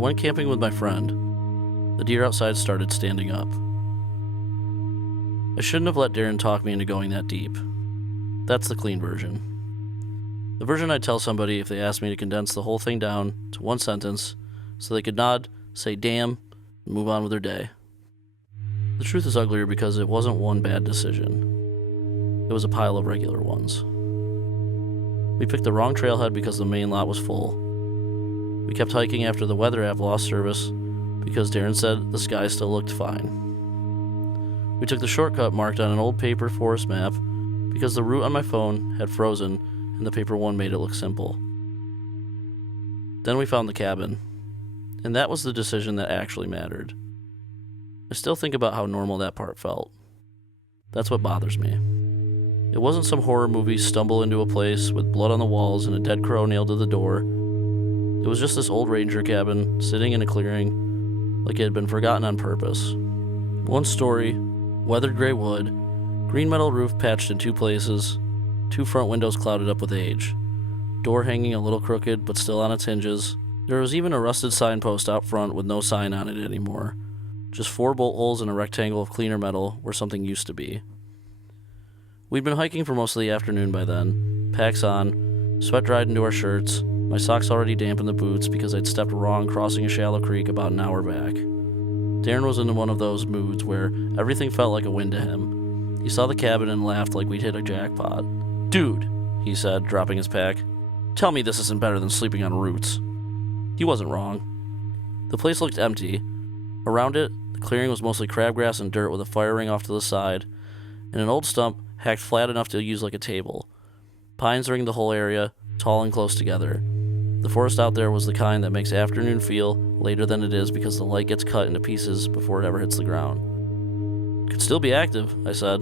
went camping with my friend. The deer outside started standing up. I shouldn't have let Darren talk me into going that deep. That's the clean version. The version I'd tell somebody if they asked me to condense the whole thing down to one sentence so they could nod, say damn, and move on with their day. The truth is uglier because it wasn't one bad decision. It was a pile of regular ones. We picked the wrong trailhead because the main lot was full. We kept hiking after the weather app lost service because Darren said the sky still looked fine. We took the shortcut marked on an old paper forest map because the route on my phone had frozen and the paper one made it look simple. Then we found the cabin, and that was the decision that actually mattered. I still think about how normal that part felt. That's what bothers me. It wasn't some horror movie stumble into a place with blood on the walls and a dead crow nailed to the door. It was just this old ranger cabin sitting in a clearing like it had been forgotten on purpose. One story, weathered gray wood, green metal roof patched in two places, two front windows clouded up with age, door hanging a little crooked but still on its hinges. There was even a rusted signpost out front with no sign on it anymore. Just 4 bolt holes and a rectangle of cleaner metal where something used to be. We'd been hiking for most of the afternoon by then, packs on, sweat dried into our shirts, my socks already damp in the boots because I'd stepped wrong crossing a shallow creek about an hour back. Darren was in one of those moods where everything felt like a win to him. He saw the cabin and laughed like we'd hit a jackpot. "Dude," he said, dropping his pack, "tell me this isn't better than sleeping on roots." He wasn't wrong. The place looked empty. Around it, the clearing was mostly crabgrass and dirt with a fire ring off to the side, and an old stump hacked flat enough to use like a table. Pines ringed the whole area, tall and close together. The forest out there was the kind that makes afternoon feel later than it is because the light gets cut into pieces before it ever hits the ground. "Could still be active," I said.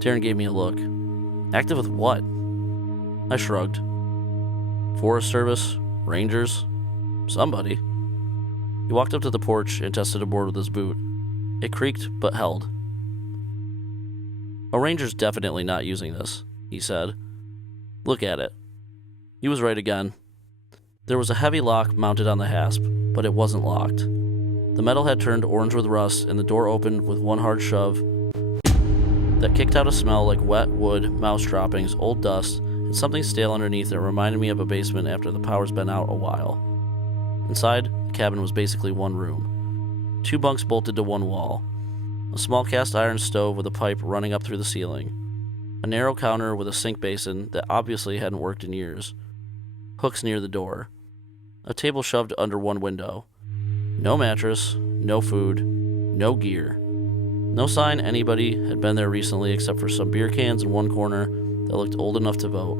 Darren gave me a look. "Active with what?" I shrugged. "Forest Service, Rangers, somebody." He walked up to the porch and tested a board with his boot. It creaked, but held. "A ranger's definitely not using this," he said. "Look at it." He was right again. There was a heavy lock mounted on the hasp, but it wasn't locked. The metal had turned orange with rust, and the door opened with one hard shove that kicked out a smell like wet wood, mouse droppings, old dust, and something stale underneath that reminded me of a basement after the power's been out a while. Inside, the cabin was basically one room. 2 bunks bolted to one wall. A small cast iron stove with a pipe running up through the ceiling. A narrow counter with a sink basin that obviously hadn't worked in years. Hooks near the door. A table shoved under one window. No mattress, no food, no gear. No sign anybody had been there recently except for some beer cans in one corner that looked old enough to vote.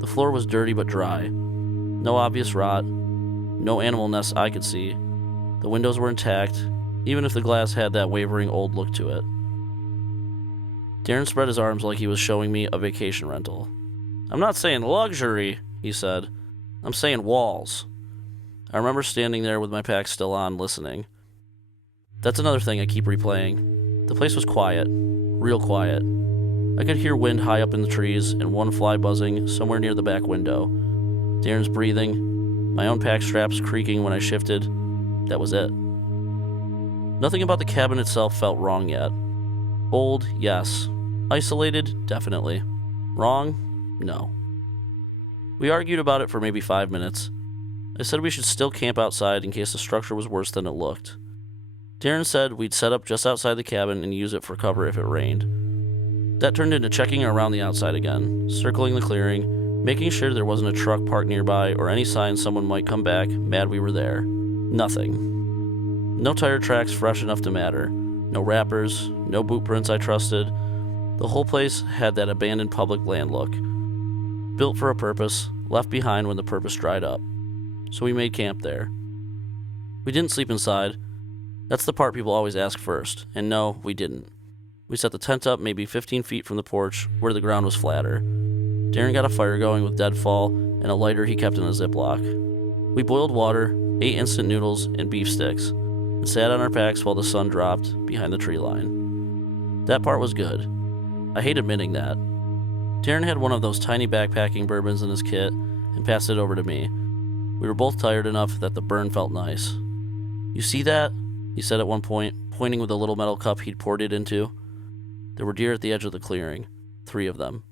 The floor was dirty but dry. No obvious rot. No animal nests I could see. The windows were intact, even if the glass had that wavering old look to it. Darren spread his arms like he was showing me a vacation rental. "I'm not saying luxury," he said. "I'm saying walls." I remember standing there with my pack still on, listening. That's another thing I keep replaying. The place was quiet. Real quiet. I could hear wind high up in the trees and one fly buzzing somewhere near the back window. Darren's breathing. My own pack straps creaking when I shifted. That was it. Nothing about the cabin itself felt wrong yet. Old, yes. Isolated, definitely. Wrong? No. We argued about it for maybe 5 minutes. I said we should still camp outside in case the structure was worse than it looked. Darren said we'd set up just outside the cabin and use it for cover if it rained. That turned into checking around the outside again, circling the clearing, making sure there wasn't a truck parked nearby or any sign someone might come back mad we were there. Nothing. No tire tracks fresh enough to matter. No wrappers, no boot prints I trusted. The whole place had that abandoned public land look. Built for a purpose, left behind when the purpose dried up. So we made camp there. We didn't sleep inside. That's the part people always ask first, and no, we didn't. We set the tent up maybe 15 feet from the porch, where the ground was flatter. Darren got a fire going with deadfall and a lighter he kept in a Ziploc. We boiled water, ate instant noodles and beef sticks, and sat on our packs while the sun dropped behind the tree line. That part was good. I hate admitting that. Darren had one of those tiny backpacking bourbons in his kit and passed it over to me. We were both tired enough that the burn felt nice. "You see that?" he said at one point, pointing with a little metal cup he'd poured it into. There were deer at the edge of the clearing, 3 of them.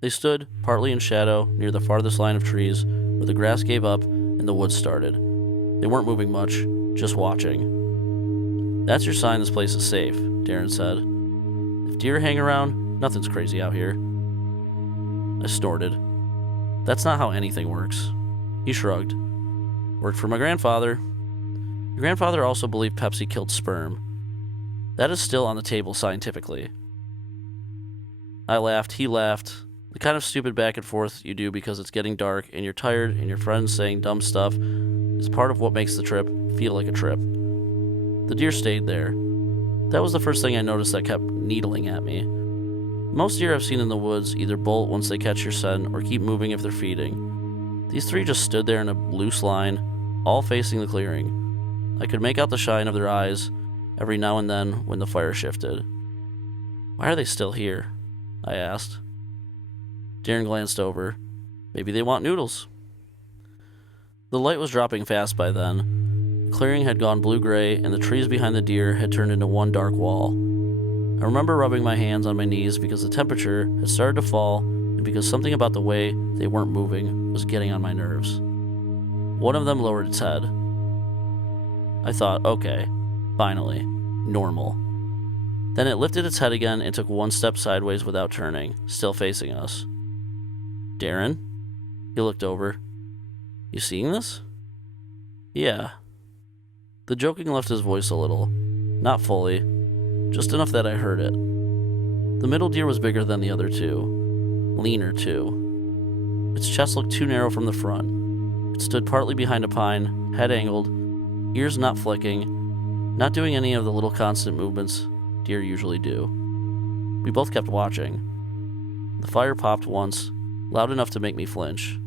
They stood, partly in shadow, near the farthest line of trees, where the grass gave up and the woods started. They weren't moving much, just watching. "That's your sign this place is safe," Darren said. "If deer hang around, nothing's crazy out here." I snorted. "That's not how anything works." He shrugged. "Worked for my grandfather." "Your grandfather also believed Pepsi killed sperm. That is still on the table scientifically." I laughed, he laughed. The kind of stupid back and forth you do because it's getting dark and you're tired and your friend's saying dumb stuff is part of what makes the trip feel like a trip. The deer stayed there. That was the first thing I noticed that kept needling at me. Most deer I've seen in the woods either bolt once they catch your scent or keep moving if they're feeding. These 3 just stood there in a loose line, all facing the clearing. I could make out the shine of their eyes every now and then when the fire shifted. "Why are they still here?" I asked. Darren glanced over. "Maybe they want noodles." The light was dropping fast by then. The clearing had gone blue-gray, and the trees behind the deer had turned into one dark wall. I remember rubbing my hands on my knees because the temperature had started to fall and because something about the way they weren't moving was getting on my nerves. One of them lowered its head. I thought, okay, finally, normal. Then it lifted its head again and took one step sideways without turning, still facing us. "Darren?" He looked over. "You seeing this?" "Yeah." The joking left his voice a little. Not fully. Just enough that I heard it. The middle deer was bigger than the other 2. Leaner, too. Its chest looked too narrow from the front. It stood partly behind a pine, head angled, ears not flicking, not doing any of the little constant movements deer usually do. We both kept watching. The fire popped once, loud enough to make me flinch.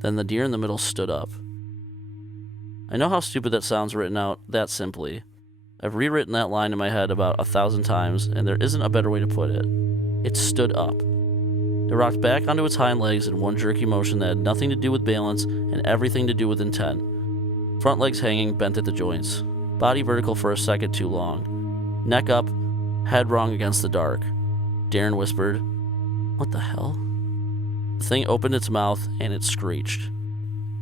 Then the deer in the middle stood up. I know how stupid that sounds written out that simply. I've rewritten that line in my head about 1,000 times, and there isn't a better way to put it. It stood up. It rocked back onto its hind legs in one jerky motion that had nothing to do with balance and everything to do with intent. Front legs hanging, bent at the joints. Body vertical for a second too long. Neck up, head wrong against the dark. Darren whispered, "What the hell?" The thing opened its mouth and it screeched.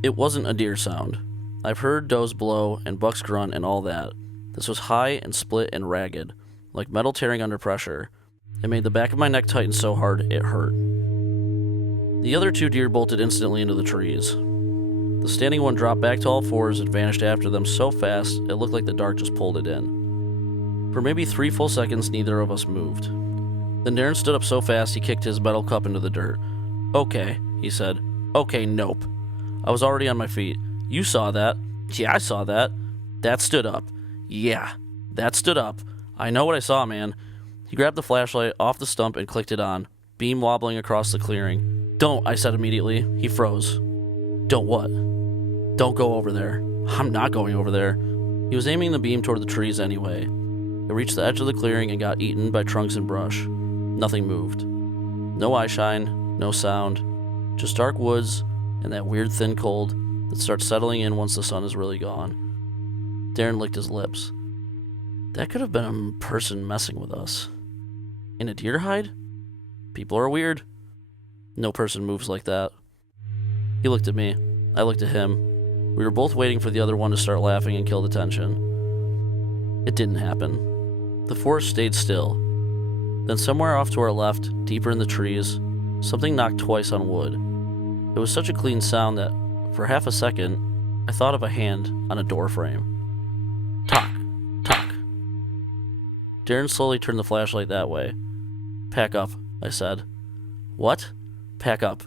It wasn't a deer sound. I've heard does blow and bucks grunt and all that. This was high and split and ragged, like metal tearing under pressure. It made the back of my neck tighten so hard it hurt. The other 2 deer bolted instantly into the trees. The standing one dropped back to all fours and vanished after them so fast it looked like the dark just pulled it in. For maybe 3 full seconds neither of us moved. Then Darren stood up so fast he kicked his metal cup into the dirt. "Okay," he said. "Okay, nope." I was already on my feet. "You saw that." "Yeah, I saw that." "That stood up." "Yeah, that stood up. I know what I saw, man." He grabbed the flashlight off the stump and clicked it on, beam wobbling across the clearing. "Don't," I said immediately. He froze. "Don't what?" "Don't go over there." "I'm not going over there." He was aiming the beam toward the trees anyway. It reached the edge of the clearing and got eaten by trunks and brush. Nothing moved. No eye shine, no sound. Just dark woods and that weird thin cold that starts settling in once the sun is really gone. Darren licked his lips. That could have been a person messing with us. In a deer hide? People are weird. No person moves like that. He looked at me. I looked at him. We were both waiting for the other one to start laughing and kill the tension. It didn't happen. The forest stayed still. Then somewhere off to our left, deeper in the trees, something knocked twice on wood. It was such a clean sound that, for half a second, I thought of a hand on a door frame. Tock, tock. Darren slowly turned the flashlight that way. "Pack up," I said. "What?" "Pack up."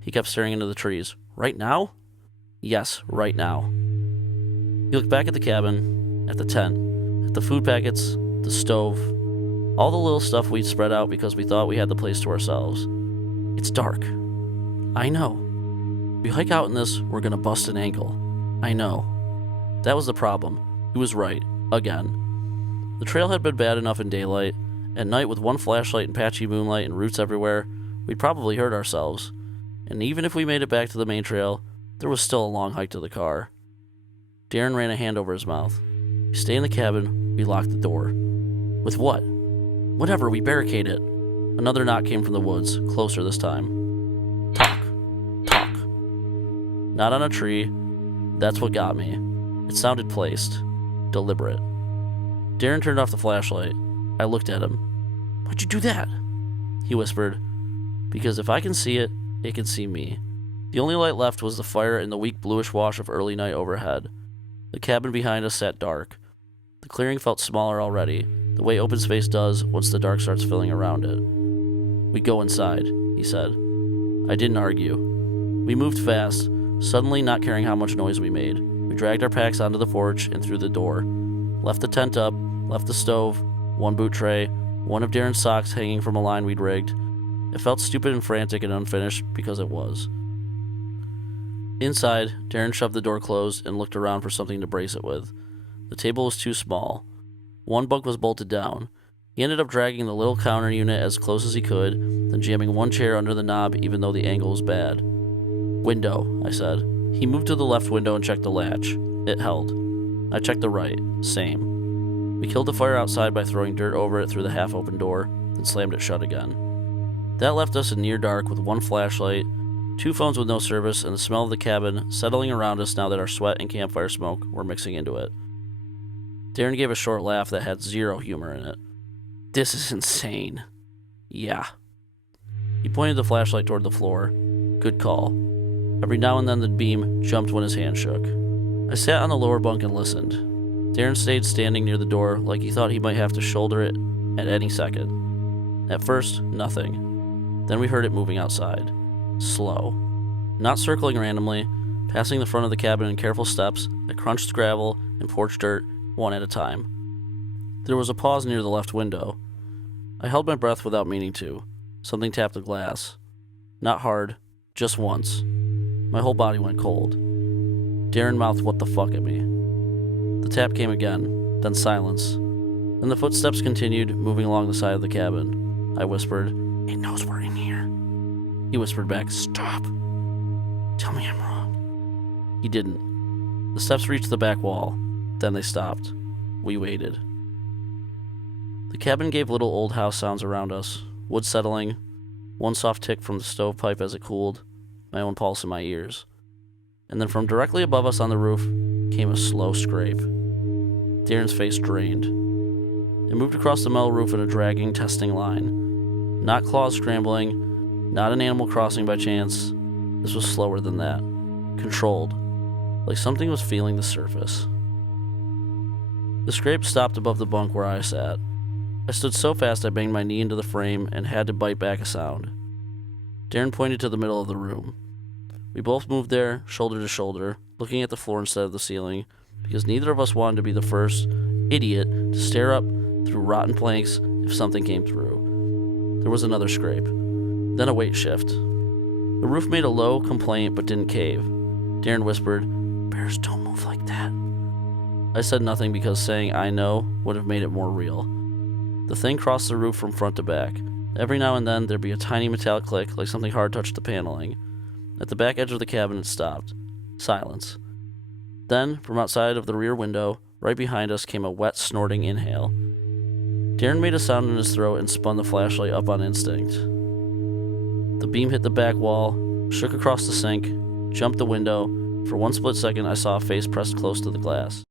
He kept staring into the trees. "Right now?" "Yes, right now." He looked back at the cabin, at the tent, at the food packets, the stove, all the little stuff we'd spread out because we thought we had the place to ourselves. "It's dark." "I know. If we hike out in this, we're gonna bust an ankle." "I know." That was the problem. He was right. Again. The trail had been bad enough in daylight. At night, with one flashlight and patchy moonlight and roots everywhere, we'd probably hurt ourselves. And even if we made it back to the main trail, There was still a long hike to the car. Darren ran a hand over his mouth. We stay in the cabin, we lock the door. With what? Whatever, we barricade it. Another knock came from the woods, closer this time. Talk. Talk. Not on a tree. That's what got me. It sounded placed. Deliberate. Darren turned off the flashlight. I looked at him. Why'd you do that? He whispered. Because if I can see it, it can see me. The only light left was the fire and the weak bluish wash of early night overhead. The cabin behind us sat dark. The clearing felt smaller already, the way open space does once the dark starts filling around it. We go inside, he said. I didn't argue. We moved fast, suddenly not caring how much noise we made. We dragged our packs onto the porch and through the door. Left the tent up, left the stove, one boot tray, one of Darren's socks hanging from a line we'd rigged. It felt stupid and frantic and unfinished because it was. Inside, Darren shoved the door closed and looked around for something to brace it with. The table was too small. One bunk was bolted down. He ended up dragging the little counter unit as close as he could, then jamming one chair under the knob even though the angle was bad. Window, I said. He moved to the left window and checked the latch. It held. I checked the right. Same. We killed the fire outside by throwing dirt over it through the half-open door, then slammed it shut again. That left us in near dark with one flashlight, 2 phones with no service, and the smell of the cabin settling around us now that our sweat and campfire smoke were mixing into it. Darren gave a short laugh that had zero humor in it. This is insane. Yeah. He pointed the flashlight toward the floor. Good call. Every now and then the beam jumped when his hand shook. I sat on the lower bunk and listened. Darren stayed standing near the door like he thought he might have to shoulder it at any second. At first, nothing. Then we heard it moving outside. Slow. Not circling randomly, passing the front of the cabin in careful steps that crunched gravel and porch dirt one at a time. There was a pause near the left window. I held my breath without meaning to. Something tapped the glass. Not hard, just once. My whole body went cold. Darren mouthed "what the fuck" at me. The tap came again, then silence. Then the footsteps continued, moving along the side of the cabin. I whispered, "It knows we're in here." He whispered back, "Stop. Tell me I'm wrong." He didn't. The steps reached the back wall. Then they stopped. We waited. The cabin gave little old house sounds around us. Wood settling, one soft tick from the stovepipe as it cooled, my own pulse in my ears. And then from directly above us on the roof came a slow scrape. Darren's face drained. It moved across the metal roof in a dragging, testing line. Not claws scrambling, not an animal crossing by chance. This was slower than that. Controlled. Like something was feeling the surface. The scrape stopped above the bunk where I sat. I stood so fast I banged my knee into the frame and had to bite back a sound. Darren pointed to the middle of the room. We both moved there, shoulder to shoulder, looking at the floor instead of the ceiling, because neither of us wanted to be the first idiot to stare up through rotten planks if something came through. There was another scrape. Then a weight shift. The roof made a low complaint but didn't cave. Darren whispered, "Bears don't move like that." I said nothing because saying "I know" would have made it more real. The thing crossed the roof from front to back. Every now and then there'd be a tiny metallic click like something hard touched the paneling. At the back edge of the cabin it stopped. Silence. Then, from outside of the rear window, right behind us came a wet, snorting inhale. Darren made a sound in his throat and spun the flashlight up on instinct. The beam hit the back wall, shook across the sink, jumped the window. For one split second I saw a face pressed close to the glass.